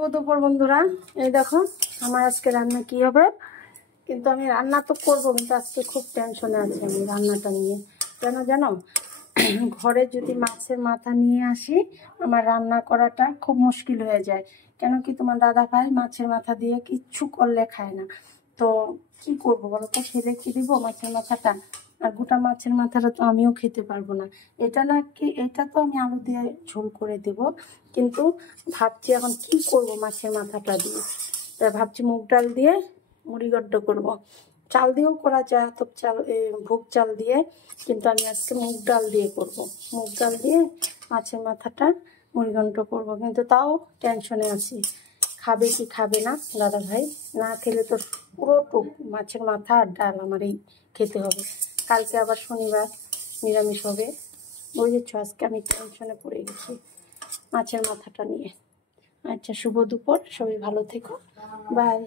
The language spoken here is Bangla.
ও দুপুর বন্ধুরা, এই দেখো আমার আজকে রান্না কি হবে। কিন্তু আমি রান্না তো করবো, কিন্তু আজকে খুব টেনশনে আছি আমি রান্নাটা নিয়ে। কেন জানো? ঘরে যদি মাছের মাথা নিয়ে আসি, আমার রান্না করাটা খুব মুশকিল হয়ে যায়। কেন কি, তোমার দাদা ভাই মাছের মাথা দিয়ে কিচ্ছু করলে খায় না। তো কি করবো বলো তো, ফেলে কি দিব মাছের মাথাটা? আর গোটা মাছের মাথাটা তো আমিও খেতে পারবো না। এটা না কি, এটা তো আমি আলু দিয়ে ঝোল করে দেব, কিন্তু ভাবছি এখন কি করব মাছের মাথাটা দিয়ে। তা ভাবছি মুগ ডাল দিয়ে মুড়িঘণ্ট করব। চাল দিয়েও করা যায়, তো চাল ভোগ চাল দিয়ে, কিন্তু আমি আজকে মুগ ডাল দিয়ে করব। মুগ ডাল দিয়ে মাছের মাথাটা মুড়িঘণ্ট করব, কিন্তু তাও টেনশনে আছি খাবে কি খাবে না দাদা ভাই। না খেলে তো পুরোটুক মাছের মাথা আর ডাল আমারই খেতে হবে। কালকে আবার শনিবার, নিরামিষ হবে। বুঝেছ, আজকে আমি টেনশনে পড়ে গেছি মাছের মাথাটা নিয়ে। আচ্ছা, শুভ দুপুর, সবাই ভালো থেকো, বাই।